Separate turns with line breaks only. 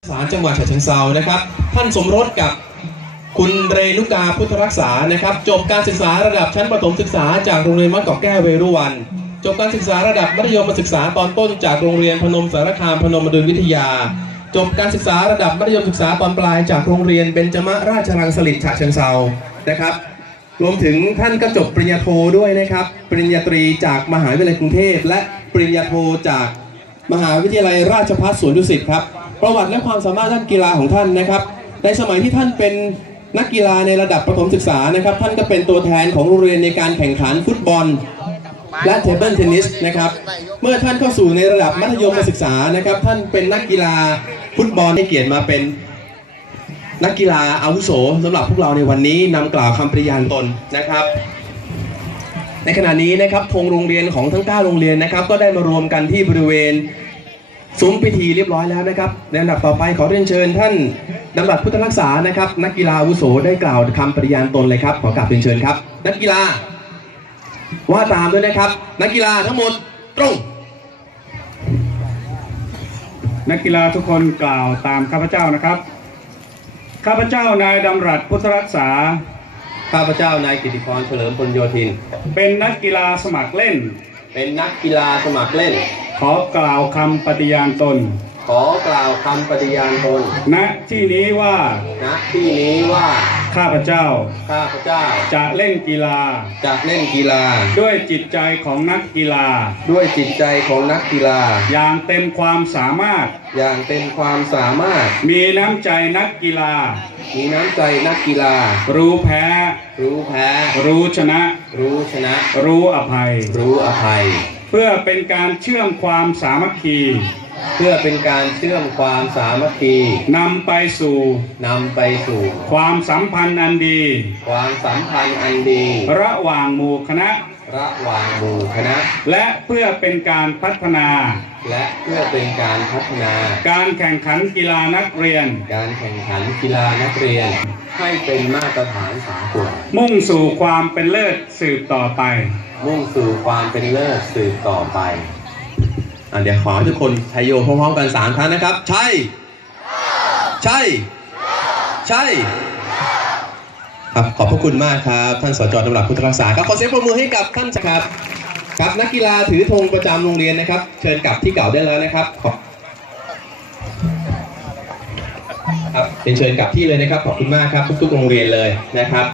ศาลจังหวัดฉะเชิงเทรานะครับท่านสมรสกับคุณเรนุกาพุทธรักษานะครับจบการศึกษาระดับชั้นประถมศึกษาจากโรงเรียนวัดเกาะแก้วเวรุวันจบการศึกษาระดับมัธยมศึกษาตอนต้นจากโรงเรียนพนมสารคามพนมอดุลวิทยาจบการศึกษาระดับมัธยมศึกษาตอนปลายจากโรงเรียนเบญจมราชรังสฤษฎ์ฉะเชิงเทรานะครับรวมถึงท่านก็จบปริญญาโทด้วยนะครับปริญญาตรีจากมหาวิทยาลัยกรุงเทพและปริญญาโทจากมหาวิทยาลัยราชภัฏสวนดุสิตครับประวัติและความสามารถด้านกีฬาของท่านนะครับในสมัยที่ท่านเป็นนักกีฬาในระดับประถมศึกษานะครับท่านก็เป็นตัวแทนของโรงเรียนในการแข่งขันฟุตบอลและเทเบิลเทนนิสนะครับเมื่อท่านเข้าสู่ในระดับมัธยมศึกษานะครับท่านเป็นนักกีฬาฟุตบอลให้เกียรติมาเป็นนักกีฬาอาวุโสสำหรับพวกเราในวันนี้นำกล่าวคำปริญาณตนนะครับในขณะนี้นะครับธงโรงเรียนของทั้ง9โรงเรียนนะครับก็ได้มารวมกันที่บริเวณซุ้มพิธีเรียบร้อยแล้วนะครับในลำดับต่อไปขอเรียนเชิญท่านดำรัสพุทธรักษานะครับนักกีฬาอาวุโสได้กล่าวคำปริญาณตนเลยครับขอกราบเรียนเชิญครับนักกีฬาว่าตามด้วยนะครับนักกีฬาทั้งหมดตรง
นักกีฬาทุกคนกล่าวตามข้าพเจ้านะครับข้าพเจ้านายดำรัสพุทธรักษา
ข้าพเจ้านายกิติพรเฉลิมพลโยธิน
เป็นนักกีฬาสมัครเล่น
เป็นนักกีฬาสมัครเล่น
ขอกล่าวคำปฏิญาณตน
ขอกล่าวคำปฏิญาณตน
ณที่นี้ว่าข้าพเจ้าจะเล่นกีฬาด้วยจิตใจของนักกีฬาอย่างเต็มความสามารถมีน้ำใจนักกีฬารู้แพ้รู้ชนะรู้อภัยเพื่อเป็นการเชื่อมความสามัคคีนำไปสู่ความสัมพันธ์อันดีระหว่างหมู่คณะและเพื่อเป็นการพัฒนาการแข่งขันกีฬานักเรียน
ให้เป็นมาตรฐานสากล
มุ่งสู่ความเป็นเลิศสืบต่อไป
เดี๋ยวขอทุกคนชัยโยพร้อมๆกัน3ครั้งนะครับใช่ครับขอบพระคุณมากครับท่านสจ.ดำรัสพุทธรักษาครับขอเสียงปรบมือให้กับท่านครับนักกีฬาถือธงประจำโรงเรียนนะครับเชิญกลับที่เก่าได้แล้วนะครับเชิญกลับที่เลยนะครับขอบคุณมากครับทุกๆโรงเรียนเลยนะครับ